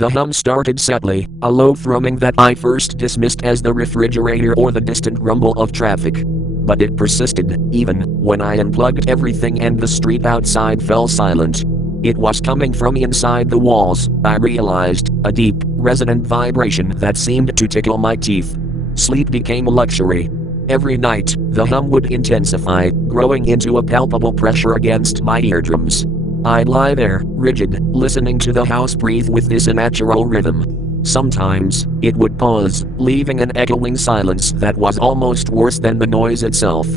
The hum started subtly, a low thrumming that I first dismissed as the refrigerator or the distant rumble of traffic. But it persisted, even when I unplugged everything and the street outside fell silent. It was coming from inside the walls, I realized, a deep, resonant vibration that seemed to tickle my teeth. Sleep became a luxury. Every night, the hum would intensify, growing into a palpable pressure against my eardrums. I'd lie there, rigid, listening to the house breathe with this unnatural rhythm. Sometimes, it would pause, leaving an echoing silence that was almost worse than the noise itself.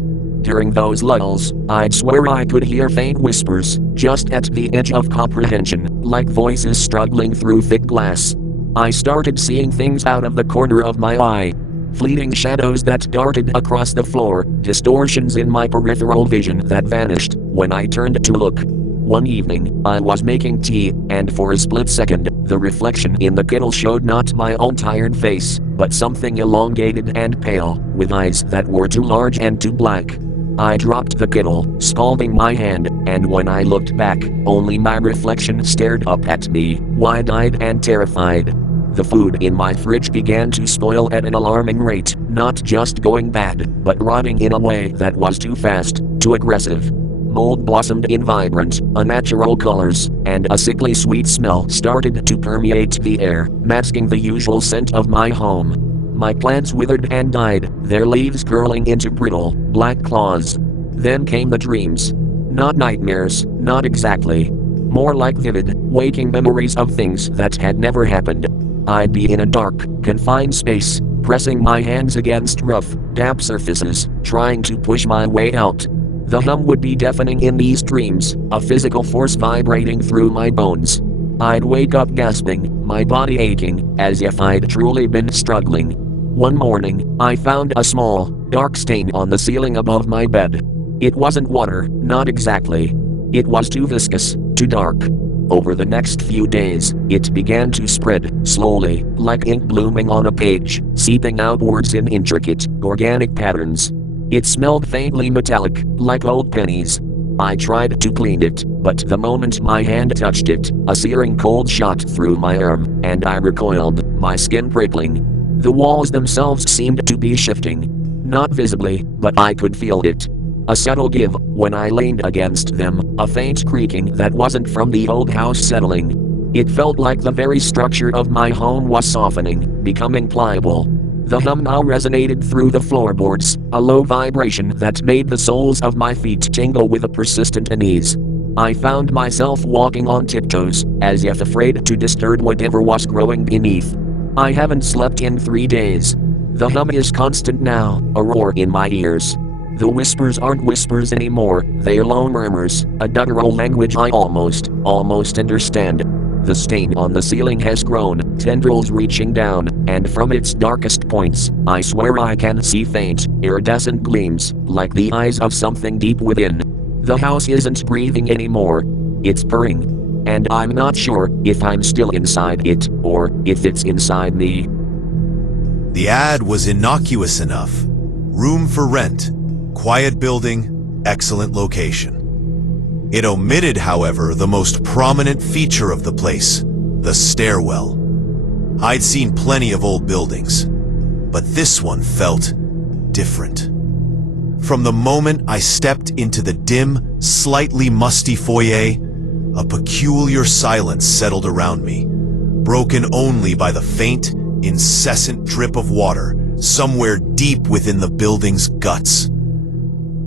During those lulls, I'd swear I could hear faint whispers, just at the edge of comprehension, like voices struggling through thick glass. I started seeing things out of the corner of my eye. Fleeting shadows that darted across the floor, distortions in my peripheral vision that vanished when I turned to look. One evening, I was making tea, and for a split second, the reflection in the kettle showed not my own tired face, but something elongated and pale, with eyes that were too large and too black. I dropped the kettle, scalding my hand, and when I looked back, only my reflection stared up at me, wide-eyed and terrified. The food in my fridge began to spoil at an alarming rate, not just going bad, but rotting in a way that was too fast, too aggressive. Mold blossomed in vibrant, unnatural colors, and a sickly sweet smell started to permeate the air, masking the usual scent of my home. My plants withered and died, their leaves curling into brittle, black claws. Then came the dreams. Not nightmares, not exactly. More like vivid, waking memories of things that had never happened. I'd be in a dark, confined space, pressing my hands against rough, damp surfaces, trying to push my way out. The hum would be deafening in these dreams, a physical force vibrating through my bones. I'd wake up gasping, my body aching, as if I'd truly been struggling. One morning, I found a small, dark stain on the ceiling above my bed. It wasn't water, not exactly. It was too viscous, too dark. Over the next few days, it began to spread, slowly, like ink blooming on a page, seeping outwards in intricate, organic patterns. It smelled faintly metallic, like old pennies. I tried to clean it, but the moment my hand touched it, a searing cold shot through my arm, and I recoiled, my skin prickling. The walls themselves seemed to be shifting. Not visibly, but I could feel it. A subtle give when I leaned against them, a faint creaking that wasn't from the old house settling. It felt like the very structure of my home was softening, becoming pliable. The hum now resonated through the floorboards, a low vibration that made the soles of my feet tingle with a persistent unease. I found myself walking on tiptoes, as if afraid to disturb whatever was growing beneath. I haven't slept in 3 days. The hum is constant now, a roar in my ears. The whispers aren't whispers anymore, they're low murmurs, a guttural language I almost understand. The stain on the ceiling has grown, tendrils reaching down, and from its darkest points, I swear I can see faint, iridescent gleams, like the eyes of something deep within. The house isn't breathing anymore. It's purring. And I'm not sure if I'm still inside it, or if it's inside me. The ad was innocuous enough. Room for rent, quiet building, excellent location. It omitted, however, the most prominent feature of the place, the stairwell. I'd seen plenty of old buildings, but this one felt different. From the moment I stepped into the dim, slightly musty foyer, a peculiar silence settled around me, broken only by the faint, incessant drip of water somewhere deep within the building's guts.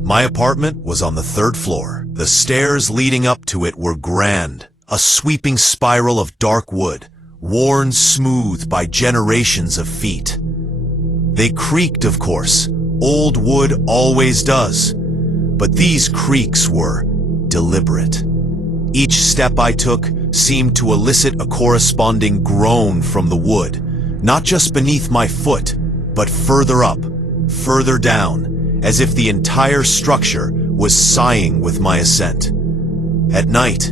My apartment was on the 3rd floor. The stairs leading up to it were grand, a sweeping spiral of dark wood, worn smooth by generations of feet. They creaked, of course. Old wood always does. But these creaks were deliberate. Each step I took seemed to elicit a corresponding groan from the wood, not just beneath my foot, but further up, further down, as if the entire structure was sighing with my ascent. At night,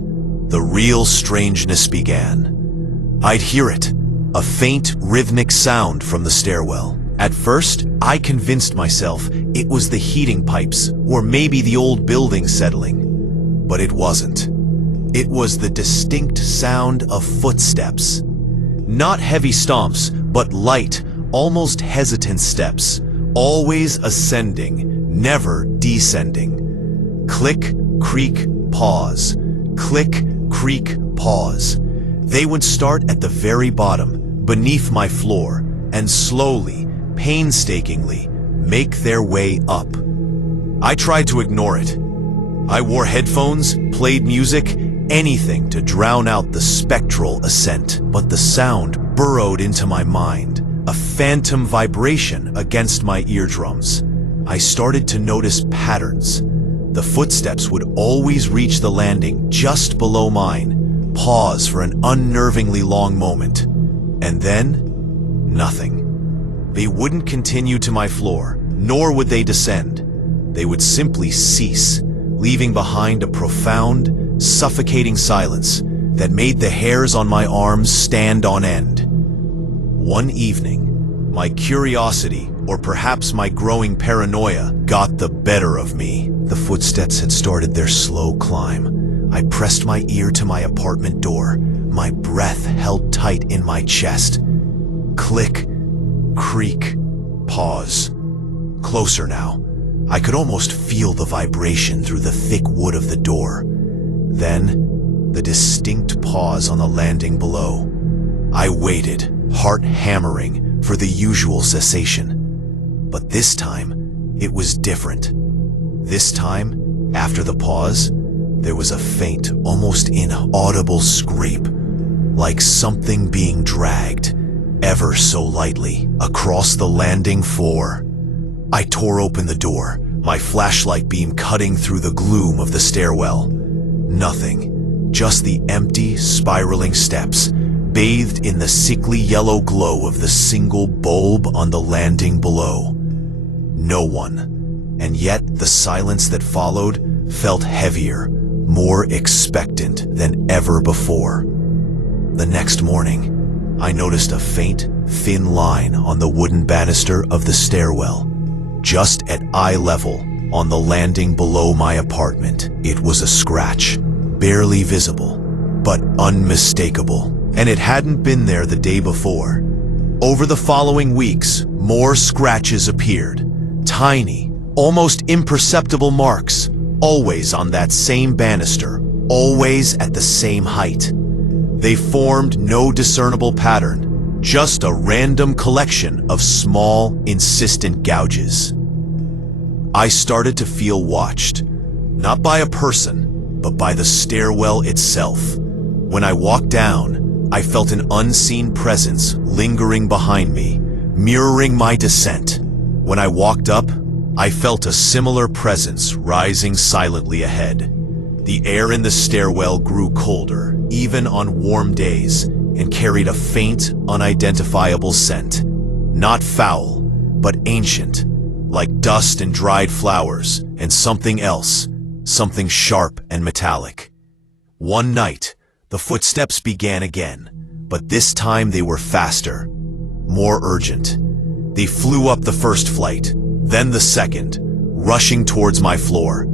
the real strangeness began. I'd hear it, a faint rhythmic sound from the stairwell. At first, I convinced myself it was the heating pipes, or maybe the old building settling. But it wasn't. It was the distinct sound of footsteps. Not heavy stomps, but light, almost hesitant steps, always ascending, never descending. Click, creak, pause. Click, creak, pause. They would start at the very bottom, beneath my floor, and slowly, painstakingly, make their way up. I tried to ignore it. I wore headphones, played music, anything to drown out the spectral ascent. But the sound burrowed into my mind, a phantom vibration against my eardrums. I started to notice patterns. The footsteps would always reach the landing just below mine, pause for an unnervingly long moment, and then nothing. They wouldn't continue to my floor, nor would they descend. They would simply cease, leaving behind a profound, suffocating silence that made the hairs on my arms stand on end. One evening, my curiosity, or perhaps my growing paranoia, got the better of me. The footsteps had started their slow climb. I pressed my ear to my apartment door, my breath held tight in my chest. Click, creak, pause. Closer now. I could almost feel the vibration through the thick wood of the door. Then, the distinct pause on the landing below. I waited, heart hammering, for the usual cessation. But this time, it was different. This time, after the pause, there was a faint, almost inaudible scrape, like something being dragged, ever so lightly, across the landing floor. I tore open the door, my flashlight beam cutting through the gloom of the stairwell. Nothing, just the empty, spiraling steps, bathed in the sickly yellow glow of the single bulb on the landing below. No one, and yet the silence that followed felt heavier, more expectant than ever before. The next morning, I noticed a faint, thin line on the wooden banister of the stairwell, just at eye level on the landing below my apartment. It was a scratch, barely visible, but unmistakable, and it hadn't been there the day before. Over the following weeks, more scratches appeared, tiny, almost imperceptible marks, always on that same banister, always at the same height. They formed no discernible pattern, just a random collection of small, insistent gouges. I started to feel watched, not by a person, but by the stairwell itself. When I walked down, I felt an unseen presence lingering behind me, mirroring my descent. When I walked up, I felt a similar presence rising silently ahead. The air in the stairwell grew colder, even on warm days, and carried a faint, unidentifiable scent. Not foul, but ancient, like dust and dried flowers, and something else, something sharp and metallic. One night, the footsteps began again, but this time they were faster, more urgent. They flew up the first flight, then the second, rushing towards my floor.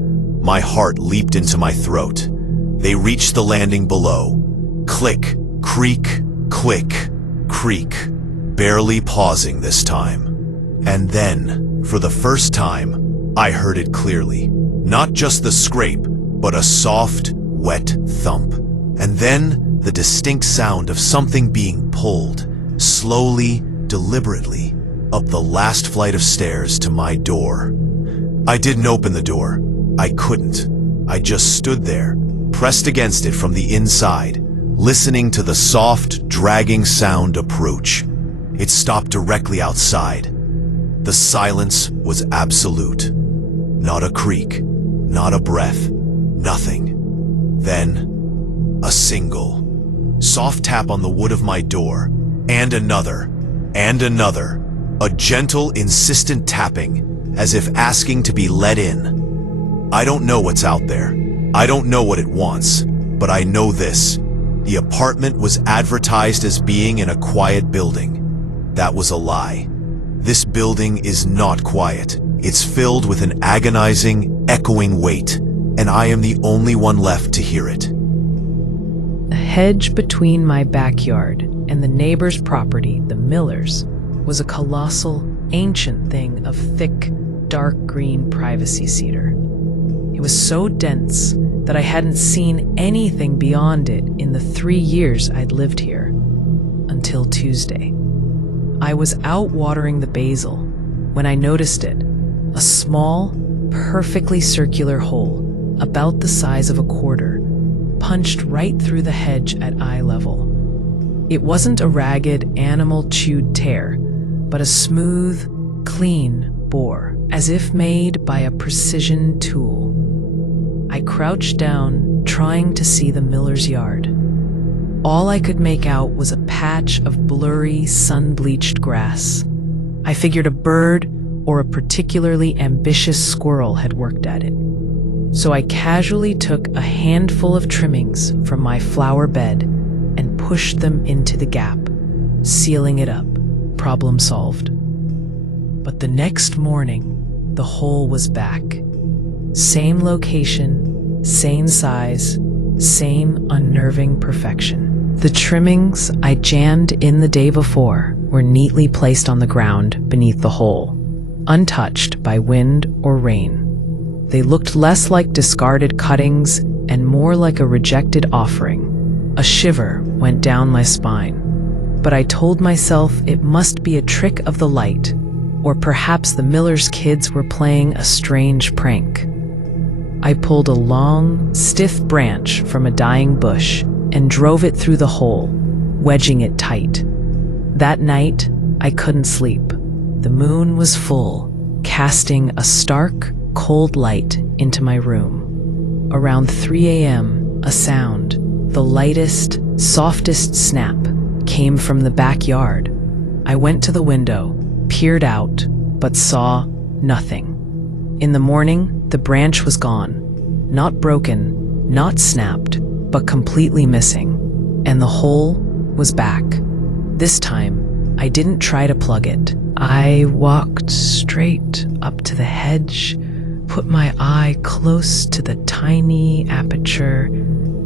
My heart leaped into my throat. They reached the landing below. Click, creak, click, creak, barely pausing this time. And then, for the first time, I heard it clearly. Not just the scrape, but a soft, wet thump. And then, the distinct sound of something being pulled, slowly, deliberately, up the last flight of stairs to my door. I didn't open the door. I couldn't. I just stood there, pressed against it from the inside, listening to the soft, dragging sound approach. It stopped directly outside. The silence was absolute. Not a creak, not a breath, nothing. Then, a single, soft tap on the wood of my door, and another, a gentle, insistent tapping, as if asking to be let in. I don't know what's out there. I don't know what it wants, but I know this. The apartment was advertised as being in a quiet building. That was a lie. This building is not quiet. It's filled with an agonizing, echoing weight, and I am the only one left to hear it. hedge between my backyard and the neighbor's property, the Millers, was a colossal, ancient thing of thick, dark green privacy cedar. It was so dense that I hadn't seen anything beyond it in the 3 years I'd lived here, until Tuesday. I was out watering the basil when I noticed it, a small, perfectly circular hole, about the size of a quarter, punched right through the hedge at eye level. It wasn't a ragged, animal-chewed tear, but a smooth, clean bore, as if made by a precision tool. I crouched down, trying to see the Miller's yard. All I could make out was a patch of blurry, sun-bleached grass. I figured a bird or a particularly ambitious squirrel had worked at it. So I casually took a handful of trimmings from my flower bed and pushed them into the gap, sealing it up. Problem solved. But the next morning, the hole was back. Same location, same size, same unnerving perfection. The trimmings I jammed in the day before were neatly placed on the ground beneath the hole, untouched by wind or rain. They looked less like discarded cuttings and more like a rejected offering. A shiver went down my spine, but I told myself it must be a trick of the light, or perhaps the Miller's kids were playing a strange prank. I pulled a long, stiff branch from a dying bush and drove it through the hole, wedging it tight. That night, I couldn't sleep. The moon was full, casting a stark, cold light into my room. Around 3 a.m., a sound, the lightest, softest snap, came from the backyard. I went to the window, peered out, but saw nothing. In the morning, the branch was gone. Not broken, not snapped, but completely missing. And the hole was back. This time, I didn't try to plug it. I walked straight up to the hedge, put my eye close to the tiny aperture,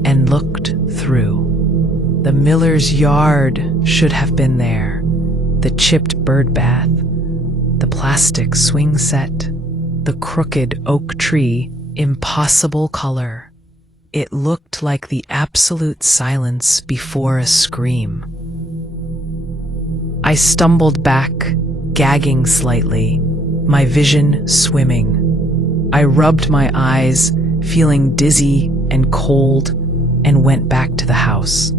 and looked through. The Miller's yard should have been there. The chipped bird bath, the plastic swing set, the crooked oak tree, impossible color. It looked like the absolute silence before a scream. I stumbled back, gagging slightly, my vision swimming. I rubbed my eyes, feeling dizzy and cold, and went back to the house.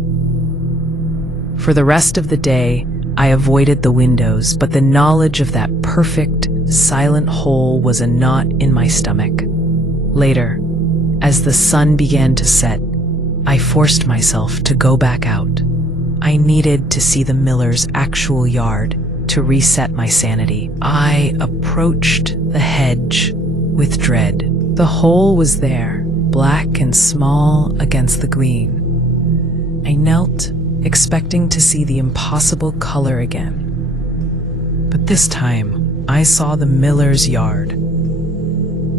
For the rest of the day, I avoided the windows, but the knowledge of that perfect, silent hole was a knot in my stomach. Later, as the sun began to set, I forced myself to go back out. I needed to see the Miller's actual yard to reset my sanity. I approached the hedge with dread. The hole was there, black and small against the green. I knelt, expecting to see the impossible color again. But this time, I saw the Miller's yard.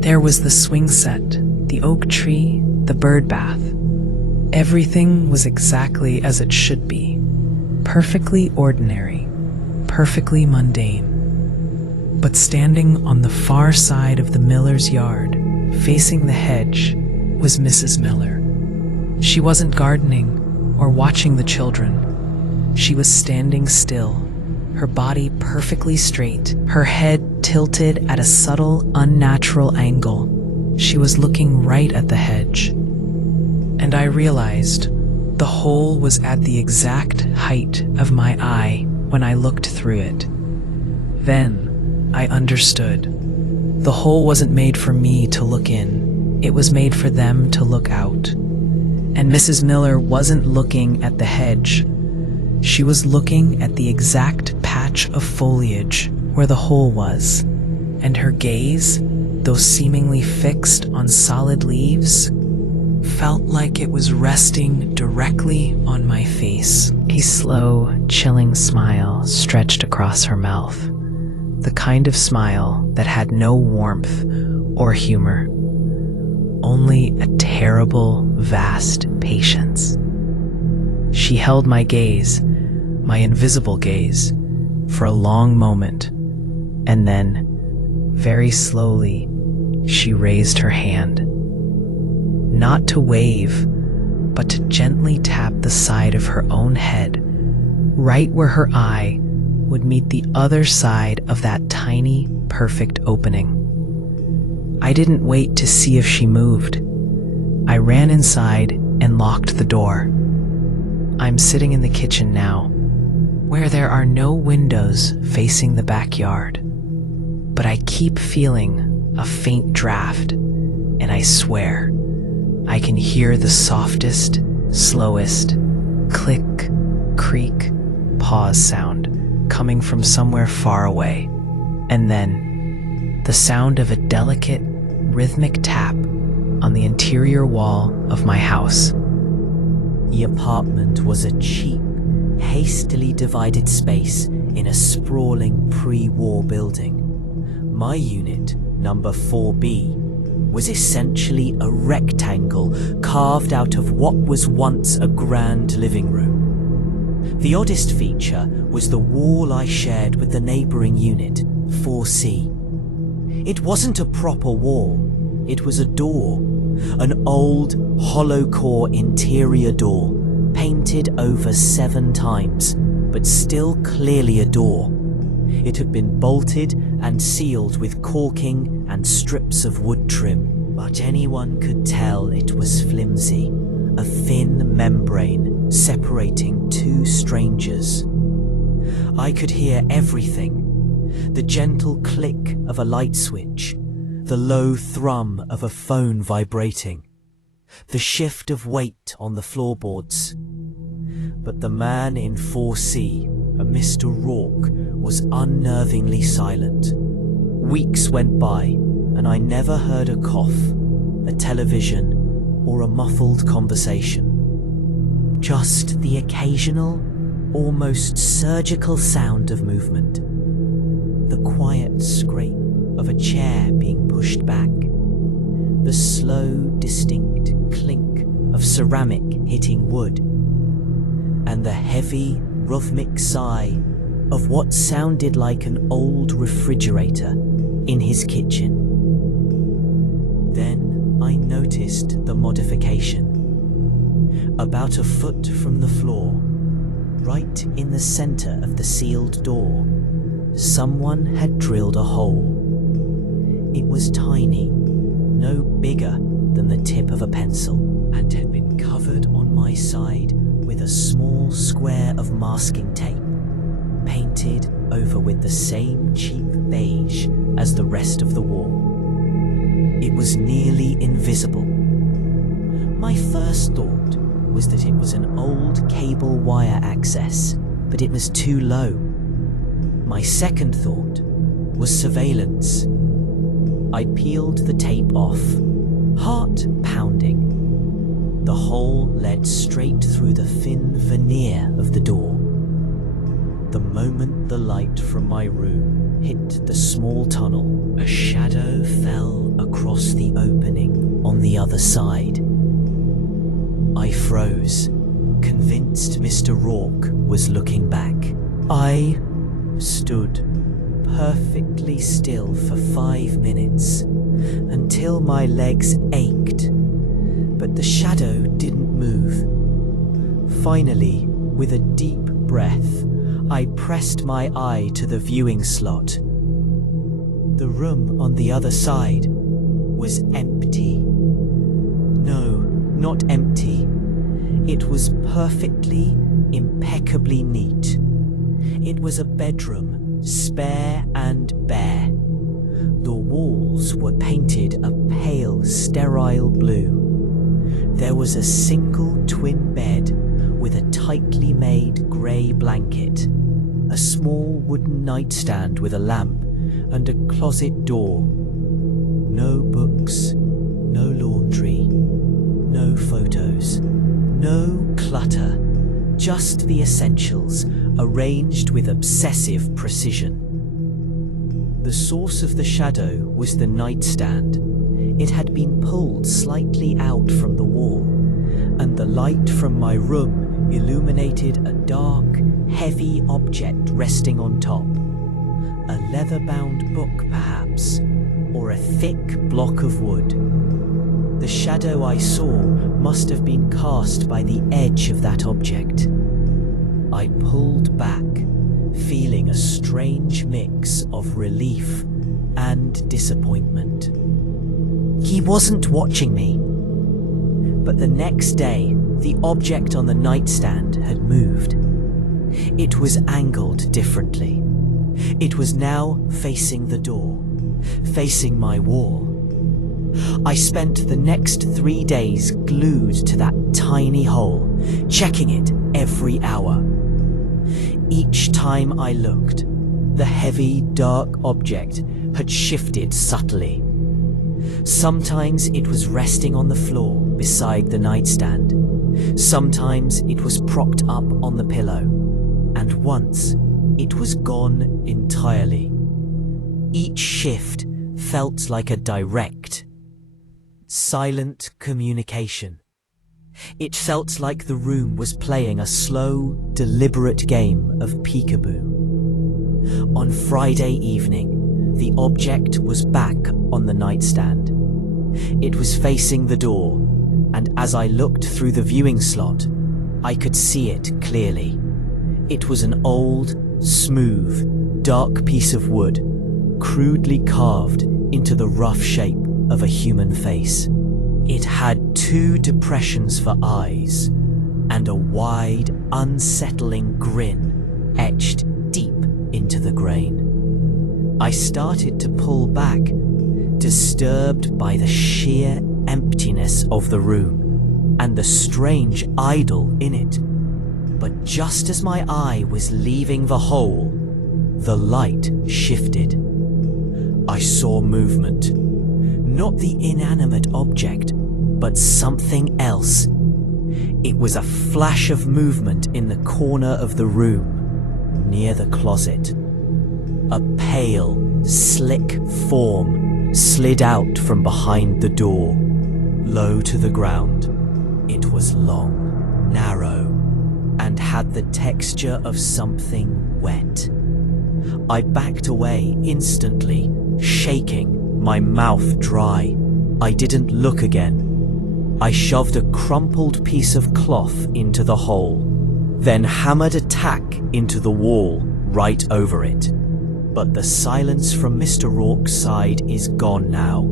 There was the swing set, the oak tree, the bird bath. Everything was exactly as it should be. Perfectly ordinary, perfectly mundane. But standing on the far side of the Miller's yard, facing the hedge, was Mrs. Miller. She wasn't gardening or watching the children. She was standing still, her body perfectly straight, her head tilted at a subtle, unnatural angle. She was looking right at the hedge. And I realized the hole was at the exact height of my eye when I looked through it. Then I understood. The hole wasn't made for me to look in. It was made for them to look out. And Mrs. Miller wasn't looking at the hedge. She was looking at the exact patch of foliage where the hole was. And her gaze, though seemingly fixed on solid leaves, felt like it was resting directly on my face. A slow, chilling smile stretched across her mouth. The kind of smile that had no warmth or humor. Only a terrible, vast patience. She held my gaze, my invisible gaze, for a long moment, and then, very slowly, she raised her hand. Not to wave, but to gently tap the side of her own head, right where her eye would meet the other side of that tiny, perfect opening. I didn't wait to see if she moved. I ran inside and locked the door. I'm sitting in the kitchen now, where there are no windows facing the backyard, but I keep feeling a faint draft, and I swear I can hear the softest, slowest click, creak, pause sound coming from somewhere far away, and then the sound of a delicate, rhythmic tap on the interior wall of my house. The apartment was a cheap, hastily divided space in a sprawling pre-war building. My unit, number 4B, was essentially a rectangle carved out of what was once a grand living room. The oddest feature was the wall I shared with the neighbouring unit, 4C. It wasn't a proper wall, it was a door, an old, hollow-core interior door, painted over 7 times, but still clearly a door. It had been bolted and sealed with caulking and strips of wood trim, but anyone could tell it was flimsy, a thin membrane separating 2 strangers. I could hear everything: the gentle click of a light switch, the low thrum of a phone vibrating, the shift of weight on the floorboards. But the man in 4C, a Mr. Rourke, was unnervingly silent. Weeks went by, and I never heard a cough, a television, or a muffled conversation. Just the occasional, almost surgical sound of movement. The quiet scrape of a chair being pushed back. The slow, distinct clink of ceramic hitting wood. And the heavy, rhythmic sigh of what sounded like an old refrigerator in his kitchen. Then I noticed the modification. About a foot from the floor, right in the center of the sealed door, someone had drilled a hole. It was tiny, no bigger than the tip of a pencil, and had been covered on my side with a small square of masking tape, painted over with the same cheap beige as the rest of the wall. It was nearly invisible. My first thought was that it was an old cable wire access, but it was too low. My second thought was surveillance. I peeled the tape off, heart pounding. The hole led straight through the thin veneer of the door. The moment the light from my room hit the small tunnel, a shadow fell across the opening on the other side. I froze, convinced Mr. Rourke was looking back. I stood perfectly still for 5 minutes, until my legs ached, but the shadow didn't move. Finally, with a deep breath, I pressed my eye to the viewing slot. The room on the other side was empty. No, not empty. It was perfectly, impeccably neat. It was a bedroom, spare and bare. The walls were painted a pale, sterile blue. There was a single twin bed with a tightly made grey blanket, a small wooden nightstand with a lamp, and a closet door. No books, no laundry, no photos, no clutter, just the essentials arranged with obsessive precision. The source of the shadow was the nightstand. It had been pulled slightly out from the wall, and the light from my room illuminated a dark, heavy object resting on top. A leather-bound book, perhaps, or a thick block of wood. The shadow I saw must have been cast by the edge of that object. I pulled back, feeling a strange mix of relief and disappointment. He wasn't watching me. But the next day, the object on the nightstand had moved. It was angled differently. It was now facing the door, facing my wall. I spent the next 3 days glued to that tiny hole, checking it every hour. Each time I looked, the heavy, dark object had shifted subtly. Sometimes it was resting on the floor beside the nightstand. Sometimes it was propped up on the pillow. And once, it was gone entirely. Each shift felt like a direct, silent communication. It felt like the room was playing a slow, deliberate game of peekaboo. On Friday evening, the object was back on the nightstand. It was facing the door, and as I looked through the viewing slot, I could see it clearly. It was an old, smooth, dark piece of wood, crudely carved into the rough shape of a human face. It had 2 depressions for eyes, and a wide, unsettling grin etched deep into the grain. I started to pull back, disturbed by the sheer emptiness of the room and the strange idol in it. But just as my eye was leaving the hole, the light shifted. I saw movement. Not the inanimate object, but something else. It was a flash of movement in the corner of the room, near the closet. A pale, slick form slid out from behind the door, low to the ground. It was long, narrow, and had the texture of something wet. I backed away instantly, shaking, my mouth dry. I didn't look again. I shoved a crumpled piece of cloth into the hole, then hammered a tack into the wall right over it. But the silence from Mr. Rourke's side is gone now.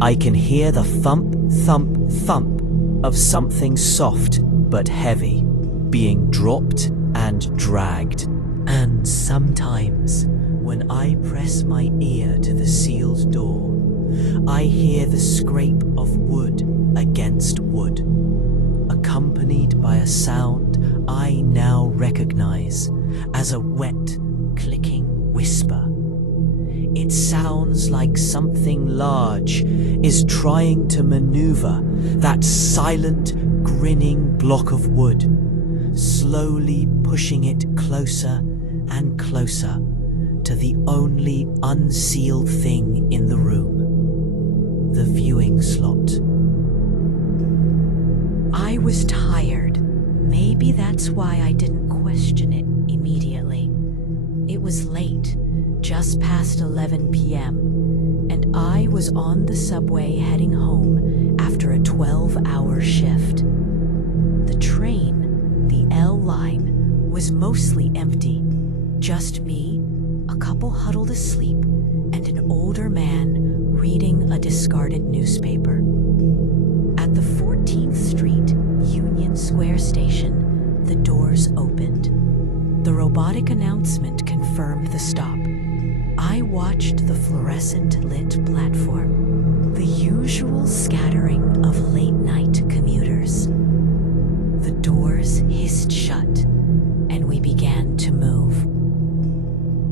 I can hear the thump, thump, thump of something soft but heavy being dropped and dragged. And sometimes, when I press my ear to the sealed door, I hear the scrape of wood against wood, accompanied by a sound I now recognize as a wet, clicking whisper. It sounds like something large is trying to maneuver that silent, grinning block of wood, slowly pushing it closer and closer to the only unsealed thing in the room, the viewing slot. I was tired. Maybe that's why I didn't question it immediately. It was late, just past 11 p.m., and I was on the subway heading home after a 12-hour shift. The train, the L line, was mostly empty. Just me, a couple huddled asleep, and an older man reading a discarded newspaper. At the 14th Street Union Square station, the doors opened. The robotic announcement confirmed the stop. I watched the fluorescent-lit platform, the usual scattering of late-night commuters. The doors hissed shut, and we began to move.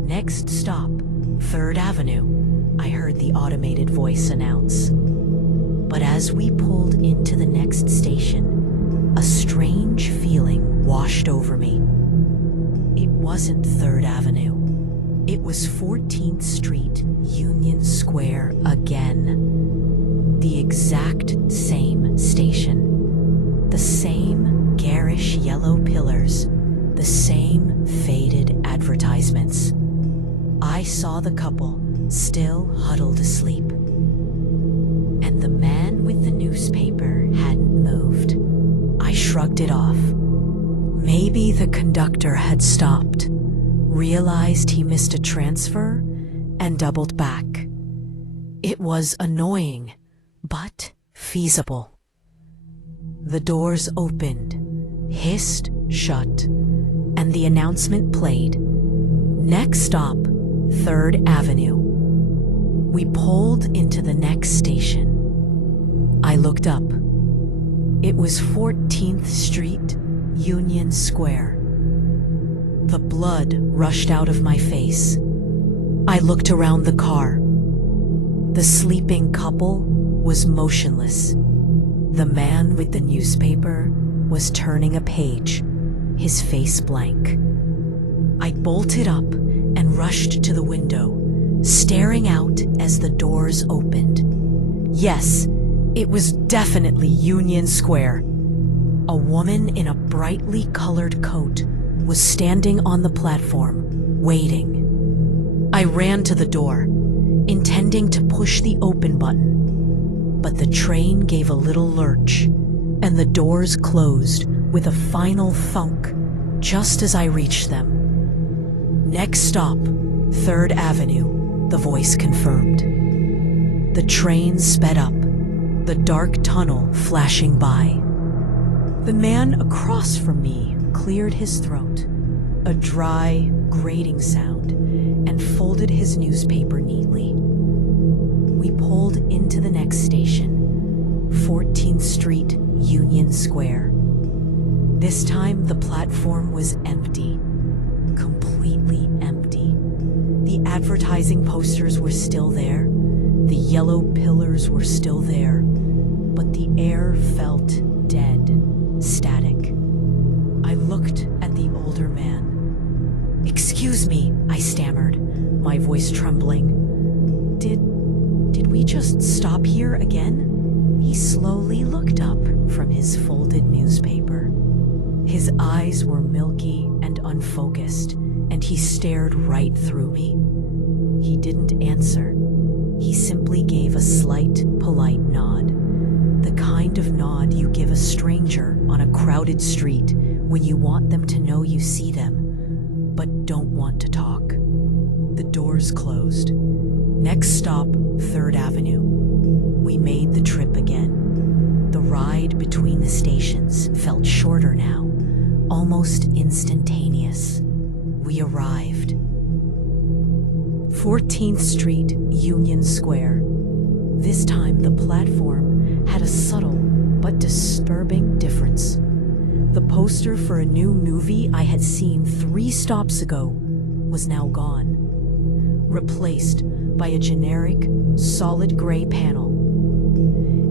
Next stop, 3rd Avenue, I heard the automated voice announce. But as we pulled into the next station, a strange feeling washed over me. It wasn't 3rd Avenue. It was 14th Street, Union Square again. The exact same station. The same garish yellow pillars, the same faded advertisements. I saw the couple still huddled asleep. And the man with the newspaper hadn't moved. I shrugged it off. Maybe the conductor had stopped, realized he missed a transfer, and doubled back. It was annoying, but feasible. The doors opened, hissed shut, and the announcement played. Next stop, 3rd Avenue. We pulled into the next station. I looked up. It was 14th Street, Union Square. The blood rushed out of my face. I looked around the car. The sleeping couple was motionless. The man with the newspaper was turning a page, his face blank. I bolted up and rushed to the window, staring out as the doors opened. Yes, it was definitely Union Square. A woman in a brightly colored coat was standing on the platform, waiting. I ran to the door, intending to push the open button, but the train gave a little lurch, and the doors closed with a final thunk just as I reached them. Next stop, 3rd Avenue, the voice confirmed. The train sped up, the dark tunnel flashing by. The man across from me cleared his throat, a dry, grating sound, and folded his newspaper neatly. We pulled into the next station, 14th Street, Union Square. This time the platform was empty, completely empty. The advertising posters were still there, the yellow pillars were still there, but the air felt dead, static. I looked at the older man. "Excuse me," I stammered, my voice trembling. Did we just stop here again?" He slowly looked up from his folded newspaper. His eyes were milky and unfocused, and he stared right through me. He didn't answer. He simply gave a slight, polite nod. The kind of nod you give a stranger on a crowded street when you want them to know you see them, but don't want to talk. The doors closed. Next stop, 3rd Avenue. We made the trip again. The ride between the stations felt shorter now, almost instantaneous. We arrived. 14th Street, Union Square. This time the platform had a subtle but disturbing difference. The poster for a new movie I had seen 3 stops ago was now gone, replaced by a generic, solid gray panel.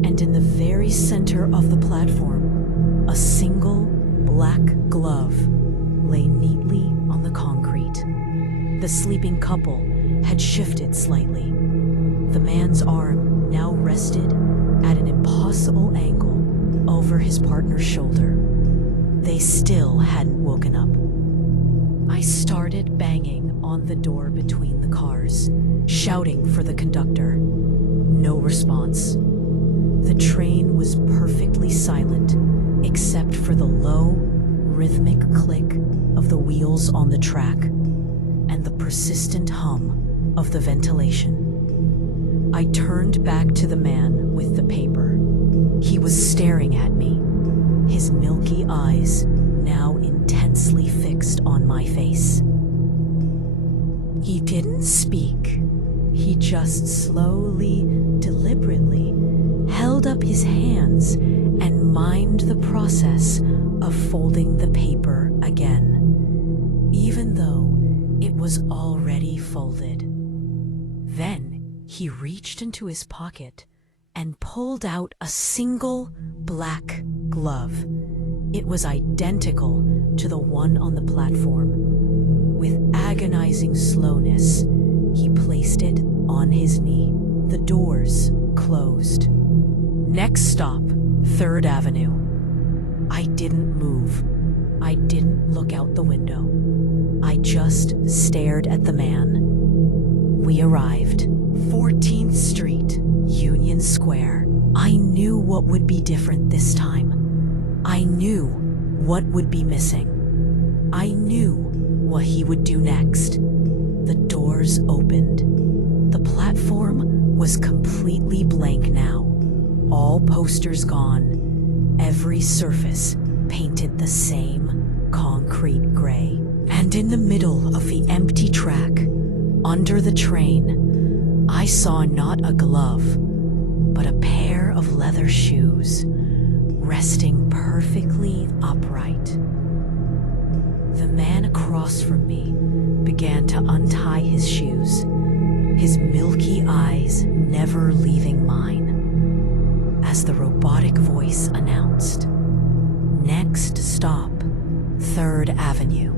And in the very center of the platform, a single black glove lay neatly on the concrete. The sleeping couple had shifted slightly. The man's arm now rested at an impossible angle over his partner's shoulder. They still hadn't woken up. I started banging on the door between the cars, shouting for the conductor. No response. The train was perfectly silent, except for the low, rhythmic click of the wheels on the track and the persistent hum of the ventilation. I turned back to the man with the paper. He was staring at me, his milky eyes now intensely fixed on my face. He didn't speak. He just slowly, deliberately held up his hands and mimed the process of folding the paper again, even though it was already folded. Then he reached into his pocket and pulled out a single black glove. It was identical to the one on the platform. With agonizing slowness, he placed it on his knee. The doors closed. Next stop, 3rd Avenue. I didn't move. I didn't look out the window. I just stared at the man. We arrived. 14th Street, Union Square. I knew what would be different this time. I knew what would be missing. I knew what he would do next. The doors opened. The platform was completely blank now. All posters gone. Every surface painted the same concrete gray. And in the middle of the empty track, under the train, I saw not a glove, but a pair of leather shoes, resting perfectly upright. The man across from me began to untie his shoes, his milky eyes never leaving mine, as the robotic voice announced, "Next stop, 3rd Avenue."